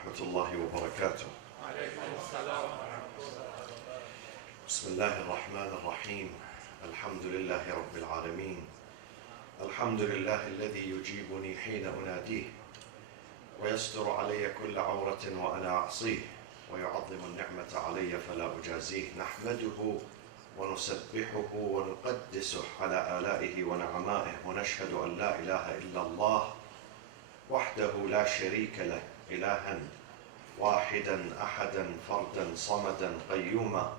ورحمة الله وبركاته. وعليكم السلام ورحمة الله. بسم الله الرحمن الرحيم. الحمد لله رب العالمين. الحمد لله الذي يجيبني حين أناديه ويستر علي كل عورة وأنا أعصيه ويعظم النعمة علي فلا أجازيه. نحمده ونسبحه ونقدسه على آلائه ونعمائه ونشهد أن لا إله إلا الله وحده لا شريك له، إلها واحدا أحدا فردا صمدا قيوما،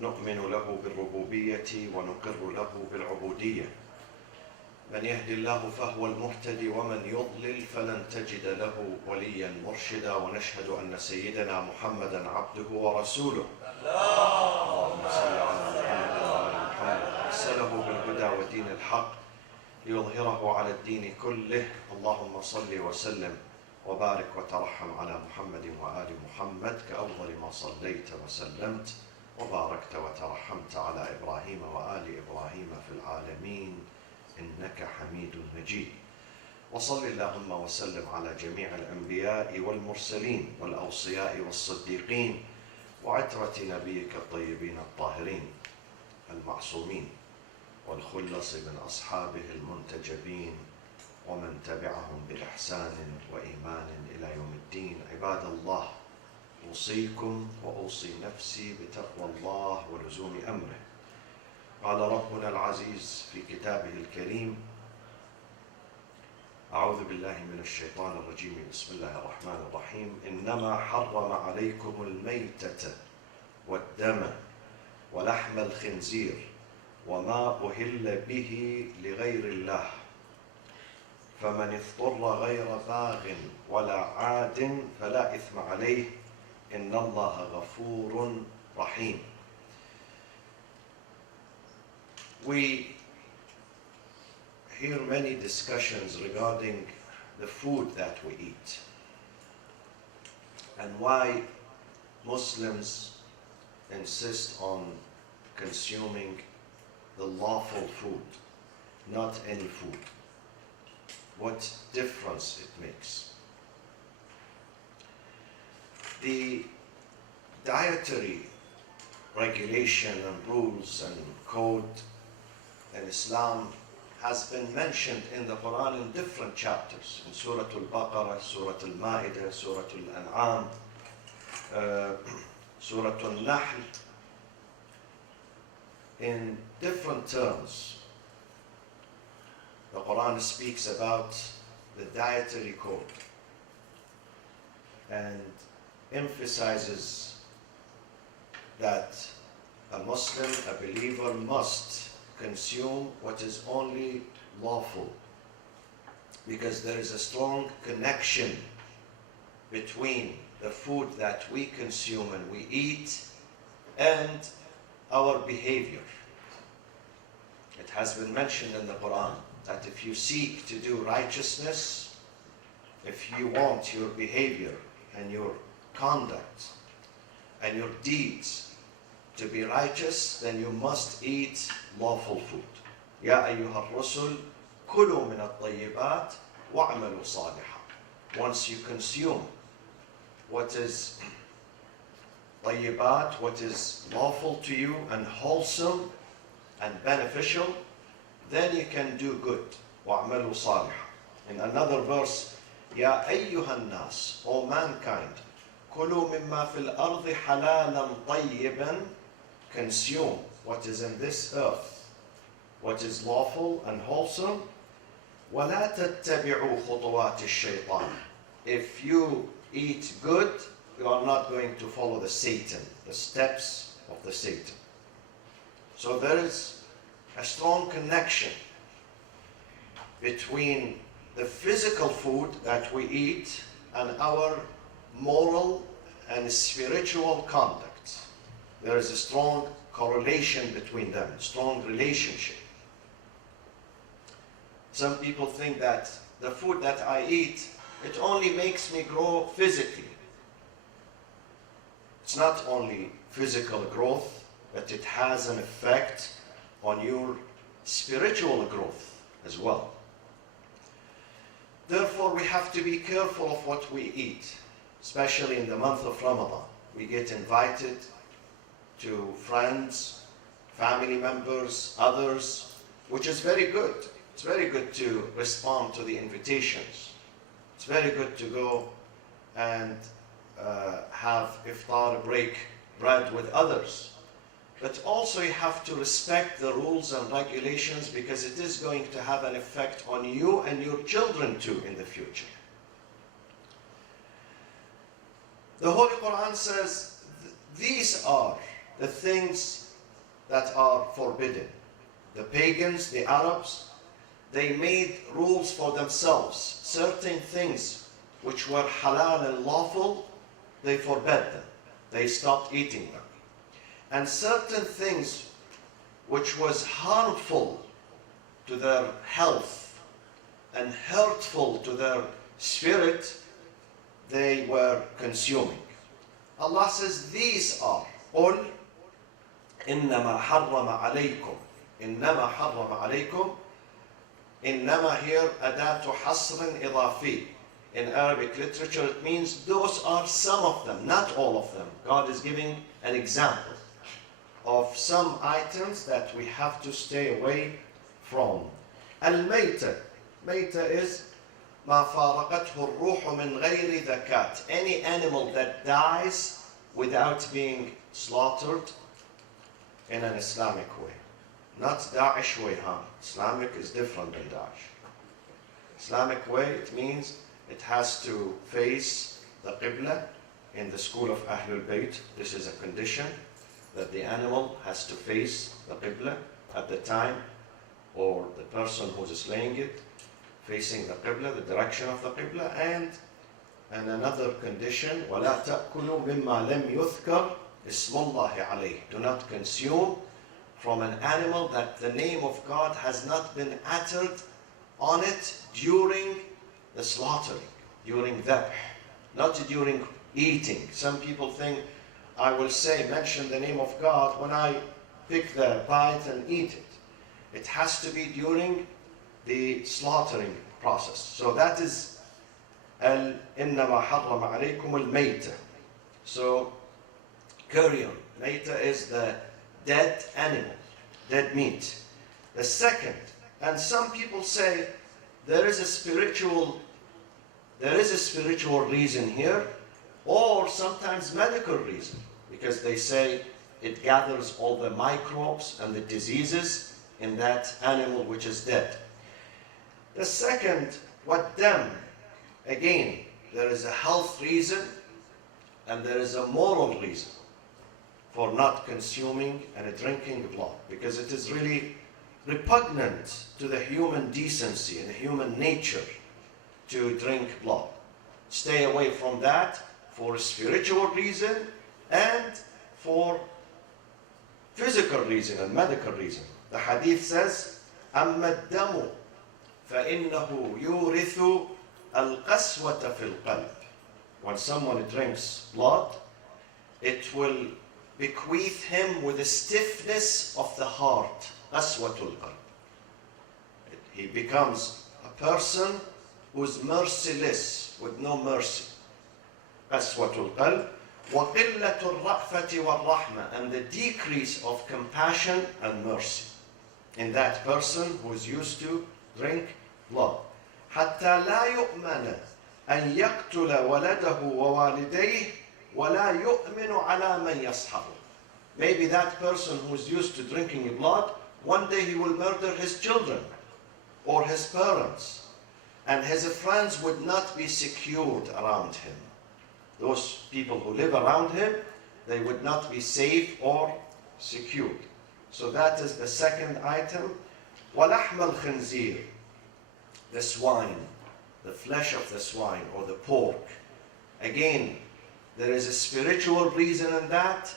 نؤمن له بالربوبية ونقر له بالعبودية. من يهدي الله فهو المهتدي ومن يضلل فلن تجد له وليا مرشدا. ونشهد أن سيدنا محمدا عبده ورسوله، اللهم صل على محمد وآل محمد، أرسله بالهدى ودين الحق ليظهره على الدين كله. اللهم صل وسلم وبارك وترحم على محمد وآل محمد كأفضل ما صليت وسلمت وباركت وترحمت على إبراهيم وآل إبراهيم في العالمين إنك حميد مجيد. وصل اللهم وسلم على جميع الأنبياء والمرسلين والأوصياء والصديقين وعترة نبيك الطيبين الطاهرين المعصومين والخلص من أصحابه المنتجبين ومن تبعهم بإحسان وإيمان إلى يوم الدين. عباد الله، أوصيكم وأوصي نفسي بتقوى الله ولزوم أمره. قال ربنا العزيز في كتابه الكريم: أعوذ بالله من الشيطان الرجيم، بسم الله الرحمن الرحيم. إنما حرم عليكم الميتة والدم ولحم الخنزير وما أهل به لغير الله، فمن اضطر غير باغ ولا عاد فلا إثم عليه إن الله غفور رحيم. We hear many discussions regarding the food that we eat and why Muslims insist on consuming the lawful food, not any food. What difference it makes. The dietary regulation and rules and code in Islam has been mentioned in the Quran in different chapters, in Surah Al-Baqarah, Surah Al-Ma'idah, Surah Al-An'am, Surah Al-Nahl, in different terms. The Quran speaks about the dietary code and emphasizes that a Muslim, a believer, must consume what is only lawful, because there is a strong connection between the food that we consume and we eat and our behavior. It has been mentioned in the Quran that if you seek to do righteousness, if you want your behavior and your conduct and your deeds to be righteous, then you must eat lawful food. يا أيها الرسل كلوا من الطيبات واعملوا صالحا. Once you consume what is طيبات, what is lawful to you and wholesome and beneficial, then you can do good. وَاعْمَلُوا صَالِحًا. In another verse, يَا أَيُّهَا النَّاسِ, O mankind, كُلُوا مِمَّا فِي الْأَرْضِ حَلَالًا طَيِّبًا. Consume what is in this earth, what is lawful and wholesome. وَلَا تَتَّبِعُوا خُطُوَاتِ الشَّيْطَانِ. If you eat good, you are not going to follow the Satan, the steps of the Satan. So there is a strong connection between the physical food that we eat and our moral and spiritual conduct. There is a strong correlation between them, strong relationship. Some people think that the food that I eat, it only makes me grow physically. It's not only physical growth, but it has an effect on your spiritual growth as well. Therefore, we have to be careful of what we eat. especially in the month of Ramadan. We get invited to friends, family members, others, which is very good. It's very good to respond to the invitations. It's very good to go and have iftar, break bread with others. But also you have to respect the rules and regulations, because it is going to have an effect on you and your children too in the future. The Holy Quran says these are the things that are forbidden. The pagans, the Arabs, they made rules for themselves. Certain things which were halal and lawful, they forbade them. They stopped eating them. And certain things which was harmful to their health and hurtful to their spirit, they were consuming. Allah says these are قُلْ إِنَّمَا حَرَّمَ عَلَيْكُمْ إِنَّمَا حَرَّمَ عَلَيْكُمْ. إِنَّمَا here أداة حصر إضافي. In Arabic literature it means those are some of them, not all of them. God is giving an example of some items that we have to stay away from. Al-Mayta. Mayta is ما فارقته الروح من غير ذكاة. Any animal that dies without being slaughtered in an Islamic way. Not Daesh way, huh? Islamic is different than Daesh. Islamic way, it means it has to face the Qibla in the school of Ahlul Bayt. This is a condition, that the animal has to face the Qibla at the time, or the person who's slaying it, facing the Qibla, the direction of the Qibla. And another condition, وَلَا تَأْكُلُوا مِمَّا لَمْ يُذْكَرْ اسْمُ اللَّهِ عَلَيْهِ. Do not consume from an animal that the name of God has not been uttered on it during the slaughtering, during dhabh, not during eating. Some people think, I will mention the name of God when I pick the bite and eat it. It has to be during the slaughtering process. So that is إِنَّمَا حَرَّمَ عَلَيْكُمُ الْمَيْتَ. So carrion, mayta is the dead animal, dead meat. The second, and some people say there is a spiritual reason here, or sometimes medical reason, because they say it gathers all the microbes and the diseases in that animal which is dead. The second, what them? Again, there is a health reason and there is a moral reason for not consuming and drinking blood, because it is really repugnant to the human decency and human nature to drink blood. Stay away from that for a spiritual reason and for physical reason and medical reason. The hadith says, أَمَّا الدَّمُ فَإِنَّهُ يُورِثُ الْقَسْوَةَ فِي الْقَلْبِ. When someone drinks blood, it will bequeath him with a stiffness of the heart. قَسْوَةُ الْقَلْبِ. He becomes a person who's merciless, with no mercy. قَسْوَةُ الْقَلْبِ وَقِلَّةُ الرَّأْفَةِ وَالرَّحْمَةِ. And the decrease of compassion and mercy in that person who is used to drink blood. حَتَّى لَا يُؤْمَنَ أَنْ يَقْتُلَ وَلَدَهُ وَوَالِدَيْهِ وَلَا يُؤْمِنُ عَلَى مَنْ يَصْحَبُ. Maybe that person who is used to drinking blood, one day he will murder his children or his parents, and his friends would not be secured around him. Those people who live around him, they would not be safe or secured. So that is the second item. وَلَحْمَ الْخِنْزِيرِ. The swine, the flesh of the swine or the pork. Again, there is a spiritual reason in that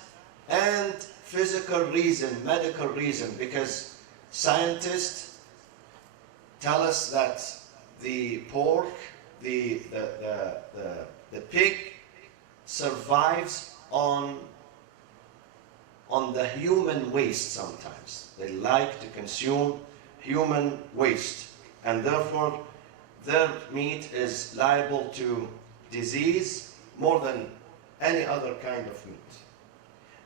and physical reason, medical reason, because scientists tell us that the pork, the pig survives on the human waste sometimes. They like to consume human waste, and therefore their meat is liable to disease more than any other kind of meat.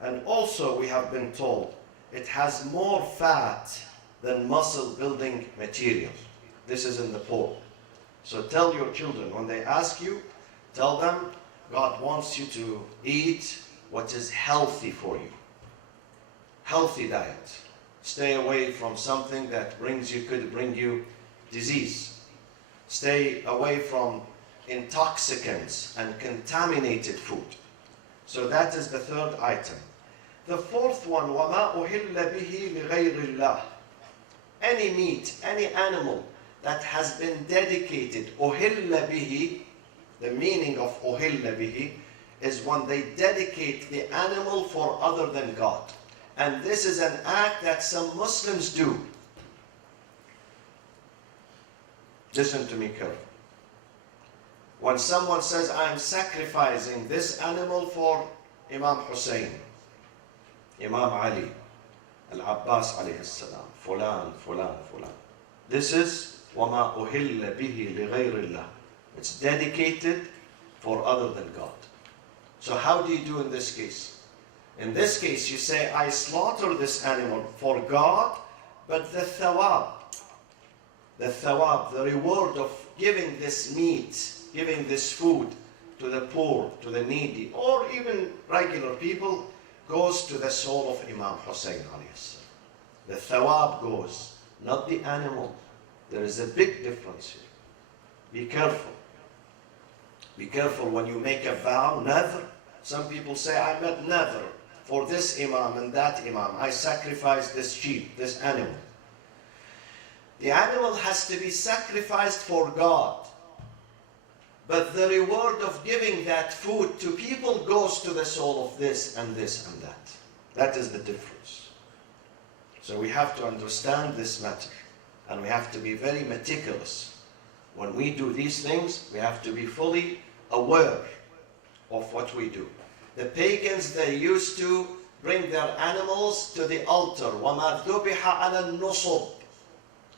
And also we have been told it has more fat than muscle building material. This is in the pork. So tell your children, when they ask you, tell them God wants you to eat what is healthy for you. Healthy diet. Stay away from something that could bring you disease. Stay away from intoxicants and contaminated food. So that is the third item. The fourth one, وَمَا أُهِلَّ بِهِ لِغَيْرِ اللَّهِ. Any meat, any animal that has been dedicated, أُهِلَّ بِهِ, the meaning of أُهِلَّ بِهِ is when they dedicate the animal for other than God. And this is an act that some Muslims do. Listen to me carefully. When someone says, I am sacrificing this animal for Imam Hussein, Imam Ali, Al-Abbas alayhi salam, fulan, fulan, fulan. This is وَمَا أُهِلَّ بِهِ لِغَيْرِ اللَّهِ. It's dedicated for other than God. So how do you do in this case? In this case, you say, I slaughter this animal for God, but the thawab, the reward of giving this meat, giving this food to the poor, to the needy, or even regular people, goes to the soul of Imam Hussein alayhi salam. The thawab goes, not the animal. There is a big difference here. Be careful. Be careful when you make a vow, nadhr. Some people say, I made nadhr for this imam and that imam. I sacrifice this sheep, this animal. The animal has to be sacrificed for God. But the reward of giving that food to people goes to the soul of this and this and that. That is the difference. So we have to understand this matter. And we have to be very meticulous. When we do these things, we have to be fully aware of what we do. The pagans, they used to bring their animals to the altar. وَمَا ذُبِحَ عَلَى النُّصُبِ.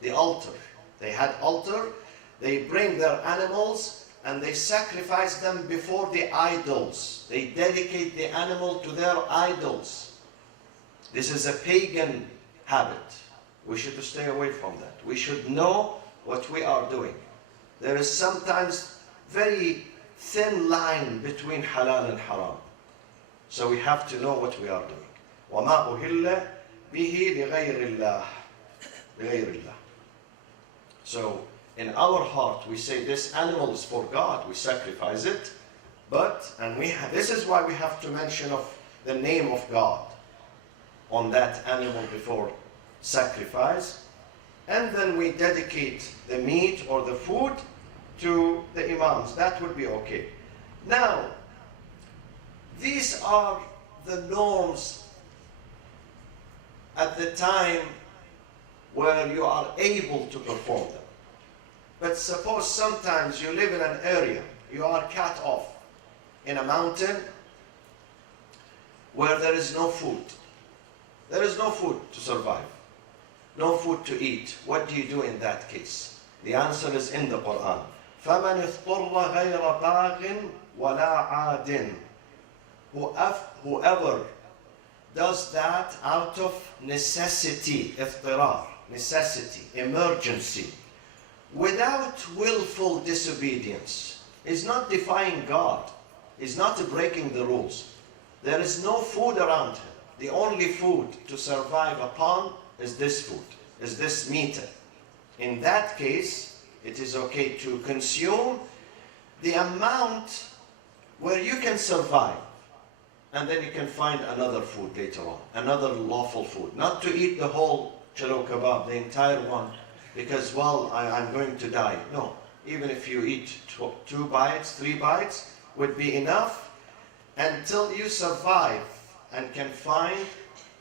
The altar. They had altar. They bring their animals and they sacrifice them before the idols. They dedicate the animal to their idols. This is a pagan habit. We should stay away from that. We should know what we are doing. There is sometimes very thin line between halal and haram. So we have to know what we are doing. وَمَا أُهِلَّ بِهِ لِغَيْرِ اللَّهِ. لِغَيْرِ اللَّهِ. So in our heart we say this animal is for God. We sacrifice it. This is why we have to mention of the name of God on that animal before sacrifice, and then we dedicate the meat or the food to the imams. That would be okay. Now, these are the norms at the time where you are able to perform them. But suppose sometimes you live in an area, you are cut off in a mountain where there is no food. There is no food to survive. No food to eat. What do you do in that case? The answer is in the Quran. فَمَنِ اضْطُرَّ غَيْرَ بَاغٍ وَلَا عَادٍ. Whoever does that out of necessity, اضطرار, necessity, emergency, without willful disobedience, is not defying God, is not breaking the rules. There is no food around him. The only food to survive upon is this food, is this meat. In that case, it is okay to consume the amount where you can survive, and then you can find another food later on, another lawful food. Not to eat the whole chalo kebab, the entire one, because, well, I'm going to die. No, even if you eat 2 bites, 3 bites, would be enough until you survive and can find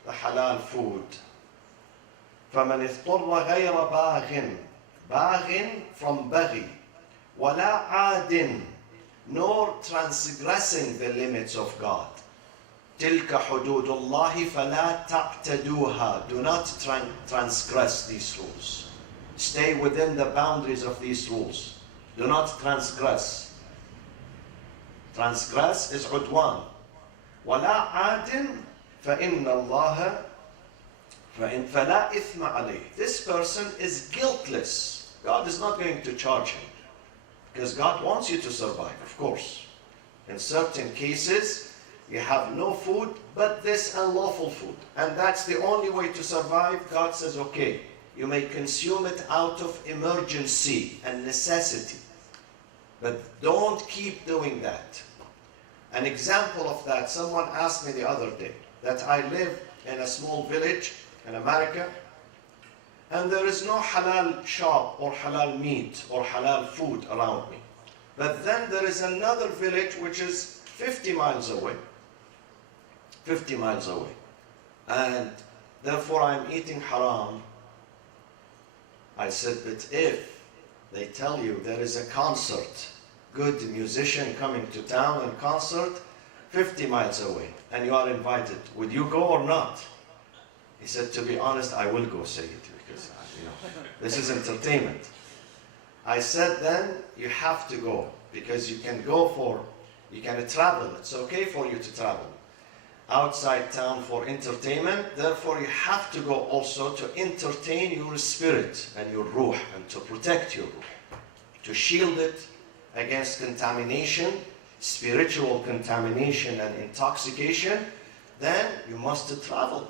the halal food. فَمَنِ اضْطُرَّ غَيْرَ بَاغٍ. باغٍ from baghi. وَلَا عَادٍ. Nor transgressing the limits of God. تِلْكَ حُدُودُ اللَّهِ فَلَا تَعْتَدُوهَا. Do not transgress these rules. Stay within the boundaries of these rules. Do not transgress. Transgress is عدوان. ولا عاد فإن الله فلا إثم عليه. This person is guiltless. God is not going to charge him. Because God wants you to survive, of course. In certain cases, you have no food, but this unlawful food. And that's the only way to survive. God says, okay, you may consume it out of emergency and necessity. But don't keep doing that. An example of that, someone asked me the other day that I live in a small village in America, and there is no halal shop or halal meat or halal food around me. But then there is another village which is 50 miles away. 50 miles away. And therefore I'm eating haram. I said, but if they tell you there is a concert, good musician coming to town and concert 50 miles away, and you are invited, would you go or not? He said, to be honest, I will go, say it, because this is entertainment. I said, then you have to go, because you can travel. It's okay for you to travel outside town for entertainment. Therefore, you have to go also to entertain your spirit and your ruh, and to protect your ruh, to shield it against contamination, spiritual contamination and intoxication. Then you must travel.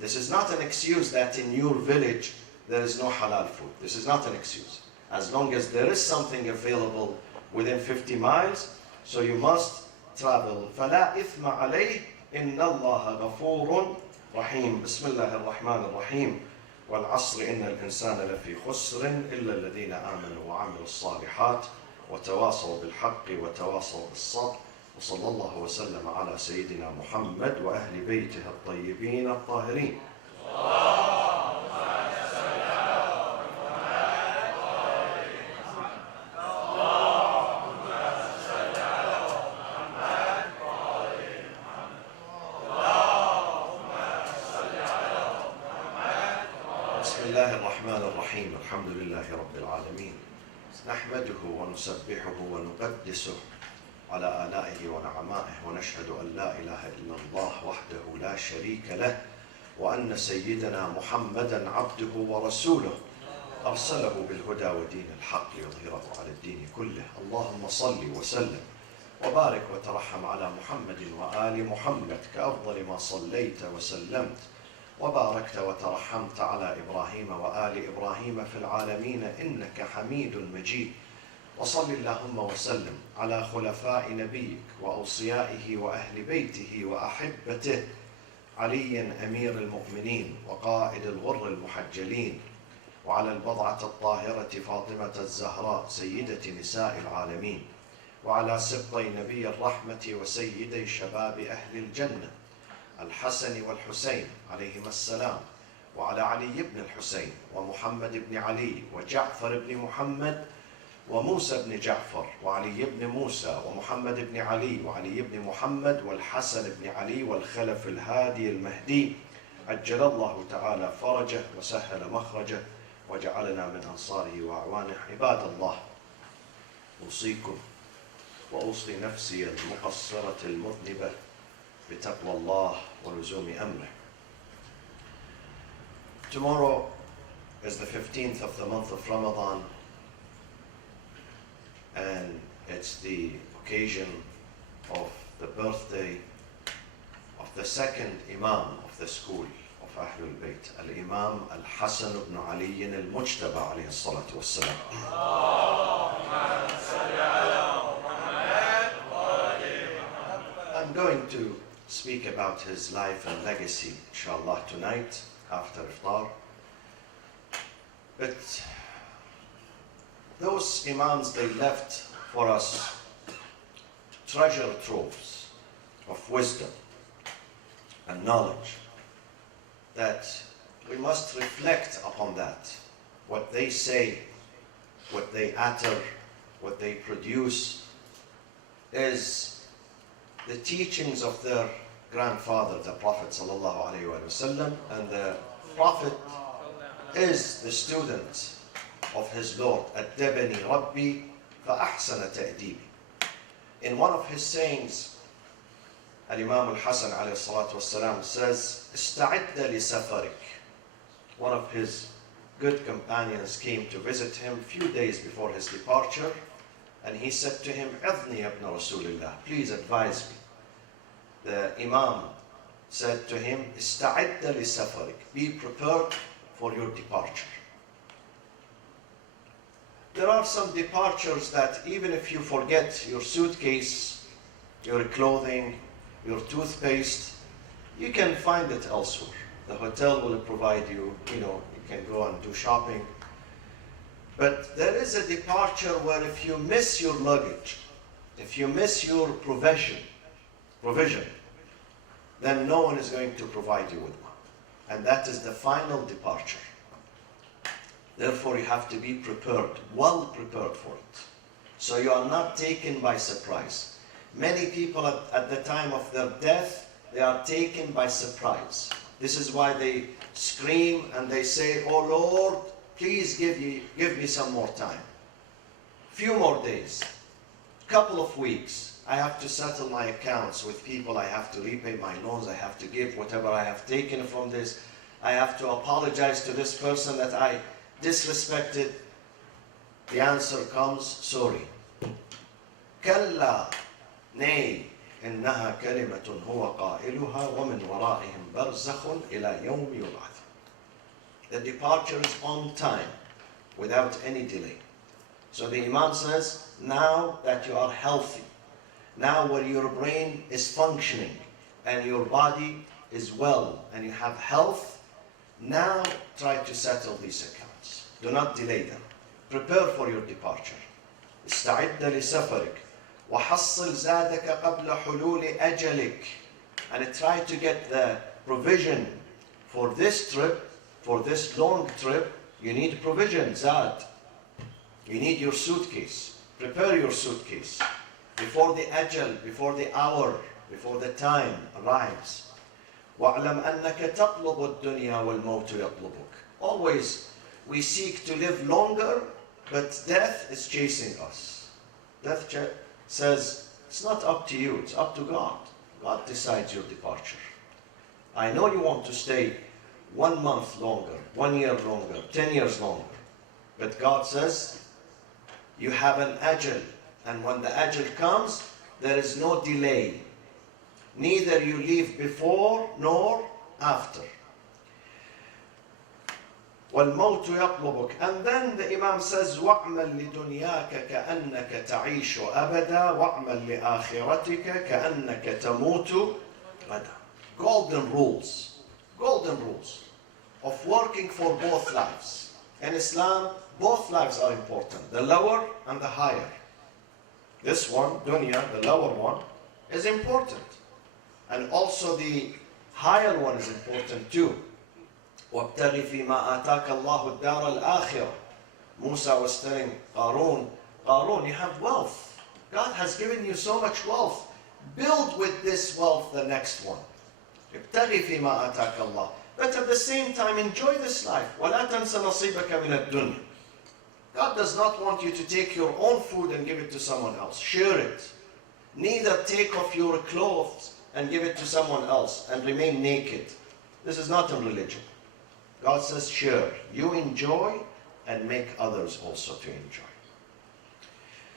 This is not an excuse that in your village there is no halal food. This is not an excuse. As long as there is something available within 50 miles, so you must travel. فَلَا إِثْمَ عَلَيْهِ إِنَّ اللَّهَ غَفُورٌ رَحِيمٌ. بسم الله الرحمن الرحيم. والعصر إن الإنسان لفي خسر إلا الذين آمنوا وعملوا الصالحات وتواصوا بالحق وتواصوا بالصبر. وصلى الله وسلم على سيدنا محمد وأهل بيته الطيبين الطاهرين. بسم الله الرحمن الرحيم. الحمد لله رب العالمين. نحمده ونسبحه ونقدسه على آلائه ونعمائه، ونشهد أن لا إله إلا الله وحده لا شريك له، وأن سيدنا محمدا عبده ورسوله أرسله بالهدى ودين الحق ليظهره على الدين كله. اللهم صل وسلم وبارك وترحم على محمد وآل محمد كأفضل ما صليت وسلمت وباركت وترحمت على إبراهيم وآل إبراهيم في العالمين إنك حميد مجيد. وصل اللهم وسلم على خلفاء نبيك وأوصيائه وأهل بيته وأحبته، علي أمير المؤمنين وقائد الغر المحجلين، وعلى البضعة الطاهرة فاطمة الزهراء سيدة نساء العالمين، وعلى سبطي نبي الرحمة وسيدي شباب أهل الجنة الحسن والحسين عليهما السلام، وعلى علي بن الحسين ومحمد بن علي وجعفر بن محمد وموسى بن جعفر وعلي بن موسى ومحمد بن علي وعلي بن محمد والحسن بن علي والخلف الهادي المهدي، عجل الله تعالى فرجه وسهل مخرجه وجعلنا من أنصاره وأعوانه. عباد الله، أوصيكم وأوصي نفسي المقصرة المذنبة بتقوى الله ولزوم أمره. Tomorrow is the 15th of the month of Ramadan, and it's the occasion of the birthday of the second Imam of the school of Ahlul Bayt, Al-Imam Al-Hasan ibn Ali Al-Mujtaba alayhi salatu wassalam. I'm going to speak about his life and legacy, inshallah, tonight after iftar. But those Imams, they left for us treasure troves of wisdom and knowledge, that we must reflect upon that. What they say, what they utter, what they produce is the teachings of their grandfather, the Prophet ﷺ, and the Prophet is the student of his Lord. أَدَّبَنِي رَبِّي فَأَحْسَنَ تَأْدِيبِي. In one of his sayings, Al-Imam Al-Hasan alayhi salatu wassalam says, "Ista'idda li safarik." One of his good companions came to visit him a few days before his departure, and he said to him, "Idhni ibn Rasulillah, please advise me." The Imam said to him, "Ista'idda li safarik." Be prepared for your departure. There are some departures that even if you forget your suitcase, your clothing, your toothpaste, you can find it elsewhere. The hotel will provide you, you can go and do shopping. But there is a departure where if you miss your luggage, if you miss your provision, then no one is going to provide you with one. And that is the final departure. Therefore, you have to be prepared, well prepared for it. So you are not taken by surprise. Many people at the time of their death, they are taken by surprise. This is why they scream and they say, "Oh Lord, please give me some more time. Few more days, couple of weeks. I have to settle my accounts with people. I have to repay my loans. I have to give whatever I have taken from this. I have to apologize to this person that I disrespected." The answer comes, sorry. Kalla, nay, إنها كلمة هو قائلها ومن ورائهم برزخ إلى يوم يبعث. The departure is on time, without any delay. So the Imam says, now that you are healthy, now where your brain is functioning and your body is well and you have health, now try to settle these accounts. Do not delay them. Prepare for your departure. استعد لسفرك وحصل زادك قبل حلول أجلك. And try to get the provision for this trip, for this long trip. You need provision, zad. You need your suitcase. Prepare your suitcase before the ajal, before the hour, before the time arrives. وَاعْلَمْ أَنَّكَ تَطْلُبُ الدُّنْيَا وَالْمَوْتُ يَطْلُبُكَ. Always we seek to live longer, but death is chasing us. Death says, it's not up to you, it's up to God. God decides your departure. I know you want to stay 1 month longer, 1 year longer, 10 years longer. But God says, you have an ajal. And when the ajal comes, there is no delay. Neither you leave before nor after. وَالْمَوْتُ يَطْلُبُكَ. And then the Imam says, وَاعْمَلْ لِدُنْيَاكَ كَأَنَّكَ تَعِيشُ أَبَدًا وَاعْمَلْ لِآخِرَتِكَ كَأَنَّكَ تَمُوتُ غَدًا. Golden rules of working for both lives. In Islam, both lives are important, the lower and the higher. This one, dunya, the lower one, is important. And also the higher one is important too. وَابْتَغِ فِي مَا آتَاكَ اللَّهُ الدَّارَ الْآخِرَةَ. Musa was telling Qarun, you have wealth. God has given you so much wealth. Build with this wealth the next one. ابْتَغِ فِي مَا آتَاكَ اللَّهُ. But at the same time, enjoy this life. وَلَا تَنْسَ نَصِيبَكَ مِنَ الدُّنْيَا. God does not want you to take your own food and give it to someone else. Share it. Neither take off your clothes and give it to someone else and remain naked. This is not a religion. God says, share. You enjoy and make others also to enjoy.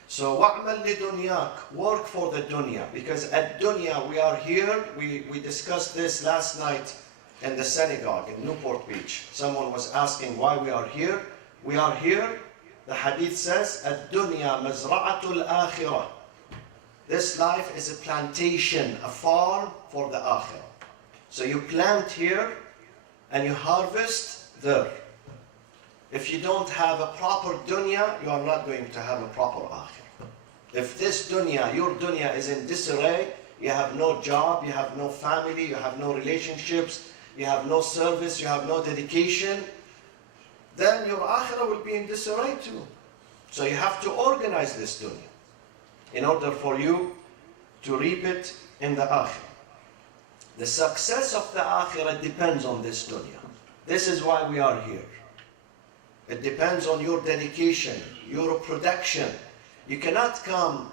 So, وَعْمَلْ لِدُنْيَاكَ. Work for the dunya. Because at dunya, we are here. We discussed this last night in the synagogue in Newport Beach. Someone was asking why we are here. We are here. The hadith says, الدنيا مزرعة الآخرة. This life is a plantation, a farm for the akhirah. So you plant here and you harvest there. If you don't have a proper dunya, you are not going to have a proper akhirah. If this dunya, your dunya is in disarray, you have no job, you have no family, you have no relationships, you have no service, you have no dedication, then your akhirah will be in disarray too. So you have to organize this dunya in order for you to reap it in the akhirah. The success of the akhirah depends on this dunya. This is why we are here. It depends on your dedication, your production. You cannot come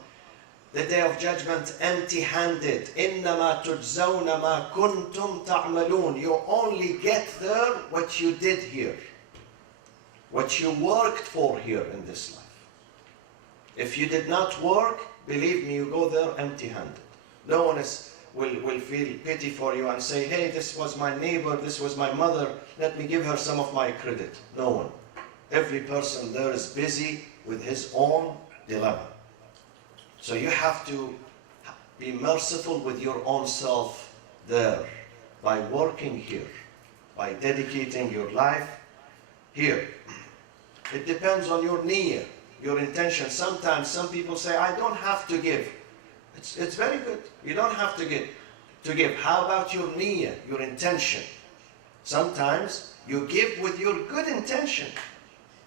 the day of judgment empty-handed. إِنَّمَا تُجْزَوْنَ مَا كُنْتُمْ تَعْمَلُونَ. You only get there what you did here, what you worked for here in this life. If you did not work, believe me, you go there empty-handed. No one will feel pity for you and say, hey, this was my neighbor, this was my mother, let me give her some of my credit. No one. Every person there is busy with his own dilemma. So you have to be merciful with your own self there by working here, by dedicating your life here. It depends on your niyyah, your intention. Sometimes some people say, I don't have to give. It's very good. You don't have to give. How about your niyyah, your intention? Sometimes you give with your good intention.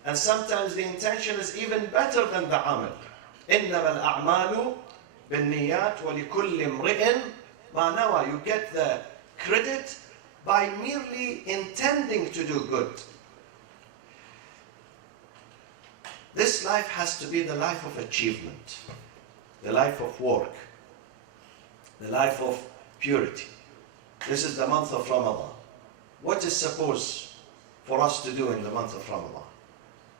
And sometimes the intention is even better than the amal. إِنَّمَا الْأَعْمَالُ بِالنِّيَّاتِ وَلِكُلِّ امْرِئٍ مَا نَوَى. You get the credit by merely intending to do good. This life has to be the life of achievement, the life of work, the life of purity. This is the month of Ramadan. What is supposed for us to do in the month of Ramadan?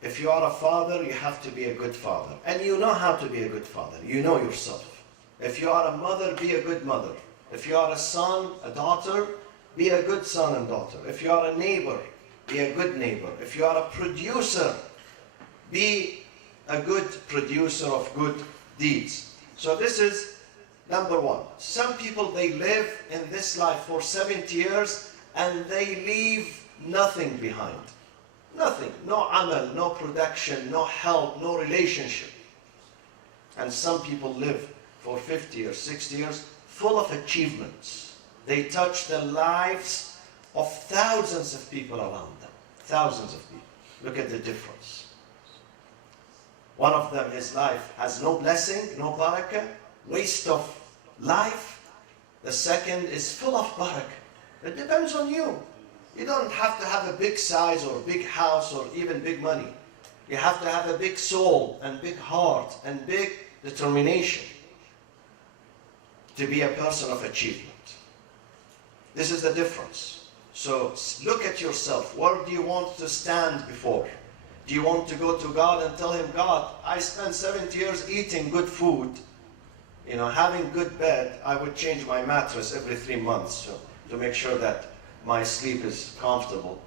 If you are a father, you have to be a good father. And you know how to be a good father. You know yourself. If you are a mother, be a good mother. If you are a son, a daughter, be a good son and daughter. If you are a neighbor, be a good neighbor. If you are a producer, be a good producer of good deeds. So this is number one. Some people, they live in this life for 70 years and they leave nothing behind. Nothing. No amal, no production, no help, no relationship. And some people live for 50 or 60 years full of achievements. They touch the lives of thousands of people around them. Thousands of people. Look at the difference. One of them, his life has no blessing, no barakah, waste of life. The second is full of barakah. It depends on you. You don't have to have a big size or big house or even big money. You have to have a big soul and big heart and big determination to be a person of achievement. This is the difference. So look at yourself. What do you want to stand before? Do you want to go to God and tell Him, God, I spent 70 years eating good food, having good bed. I would change my mattress every 3 months to make sure that my sleep is comfortable.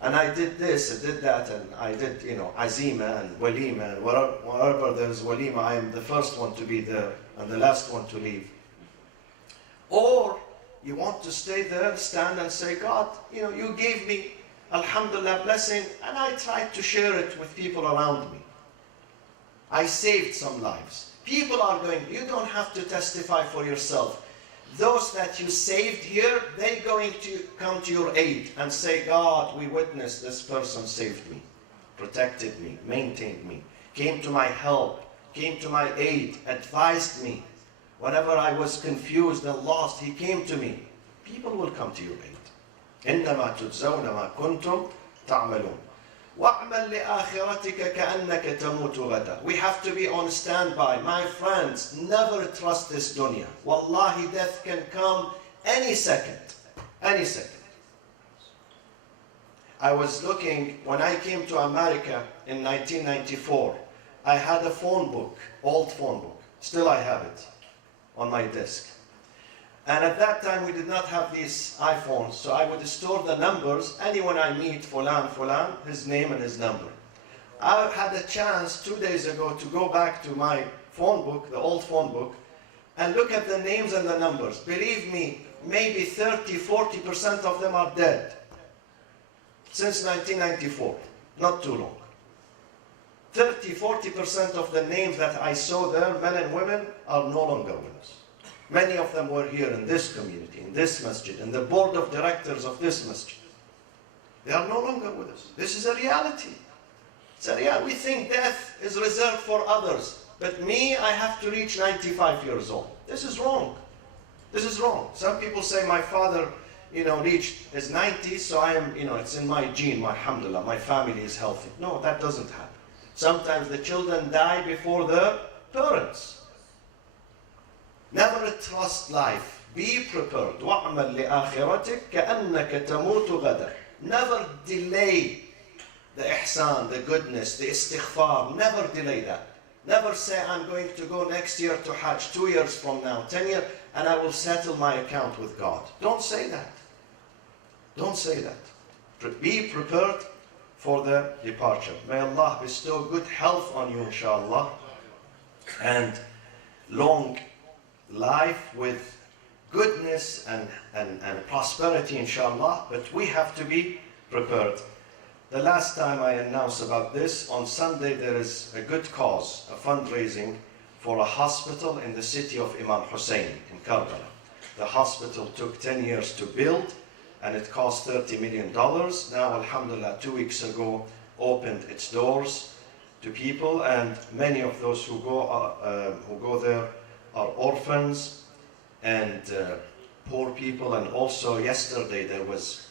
And I did this, I did that, and I did, azima and walima, and wherever there's walima, I am the first one to be there and the last one to leave. Or you want to stay there, stand and say, God, you gave me, alhamdulillah, blessing, and I tried to share it with people around me. I saved some lives. People are going, you don't have to testify for yourself. Those that you saved here, they're going to come to your aid and say, God, we witnessed this person saved me, protected me, maintained me, came to my help, came to my aid, advised me. Whenever I was confused and lost, he came to me. People will come to your aid. إِنَّمَا تُجْزَوْنَ مَا كُنْتُمْ تَعْمَلُونَ وَأَعْمَلْ لِآخِرَتِكَ كَأَنَّكَ تَمُوتُ غَدًا. We have to be on standby. My friends, never trust this dunya. Wallahi, death can come any second. Any second. I was looking, when I came to America in 1994, I had a phone book, old phone book. Still I have it on my desk. And at that time we did not have these iPhones, so I would store the numbers. Anyone I meet, fulan, his name and his number. I had a chance 2 days ago to go back to my phone book, the old phone book, and look at the names and the numbers. Believe me, maybe 30-40% of them are dead. Since 1994, not too long. 30-40% of the names that I saw there, men and women, are no longer with us. Many of them were here in this community, in this masjid, in the board of directors of this masjid. They are no longer with us. This is a reality. It's a reality. We think death is reserved for others. But me, I have to reach 95 years old. This is wrong. This is wrong. Some people say my father, reached his 90s, so I am, it's in my gene, alhamdulillah, my family is healthy. No, that doesn't happen. Sometimes the children die before their parents. Never trust life. Be prepared. وَاعْمَلْ لِآخِرَتِكَ كَأَنَّكَ تَمُوتُ غَدًا. Never delay the ihsan, the goodness, the istighfar. Never delay that. Never say, I'm going to go next year to Hajj, 2 years from now, 10 years, and I will settle my account with God. Don't say that. Don't say that. Be prepared for the departure. May Allah bestow good health on you, inshallah, and long life with goodness and prosperity, inshallah. But we have to be prepared. The last time I announced about this, on Sunday there is a good cause, a fundraising for a hospital in the city of Imam Hussein in Karbala. The hospital took 10 years to build and it cost $30 million. Now, alhamdulillah, 2 weeks ago opened its doors to people, and many of those who go there are orphans and poor people. And also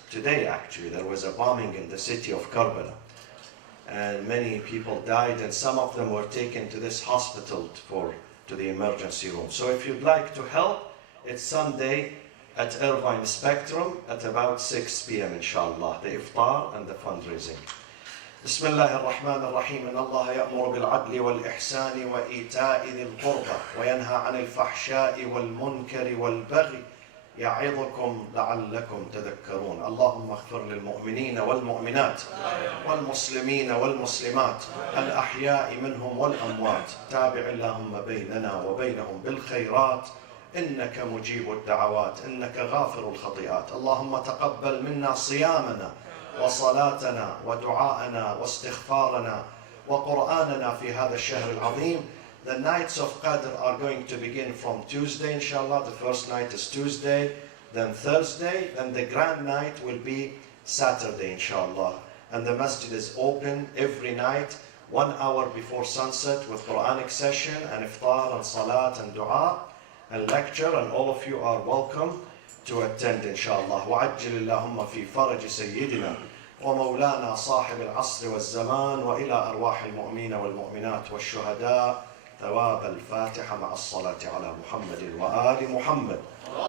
today actually, there was a bombing in the city of Karbala. And many people died, and some of them were taken to this hospital to the emergency room. So if you'd like to help, it's Sunday at Irvine Spectrum at about 6 p.m. inshallah, the iftar and the fundraising. بسم الله الرحمن الرحيم إن الله يأمر بالعدل والإحسان وإيتاء ذي القربى وينهى عن الفحشاء والمنكر والبغي يعظكم لعلكم تذكرون. اللهم اغفر للمؤمنين والمؤمنات والمسلمين والمسلمات الأحياء منهم والأموات. تابع اللهم بيننا وبينهم بالخيرات إنك مجيب الدعوات إنك غافر الخطيئات. اللهم تقبل منا صيامنا وصلاتنا ودعاءنا واستغفارنا وقرآننا في هذا الشهر العظيم. The nights of Qadr are going to begin from Tuesday, inshallah. The first night is Tuesday, then Thursday, then the grand night will be Saturday, inshallah. And the masjid is open every night, 1 hour before sunset, with Quranic session and iftar and salat and dua and lecture, and all of you are welcome to attend, inshallah. وعجل اللهم في فرج سيدنا ومولانا صاحب العصر والزمان وإلى أرواح المؤمنين والمؤمنات والشهداء ثواب الفاتحة مع الصلاة على محمد وآل محمد.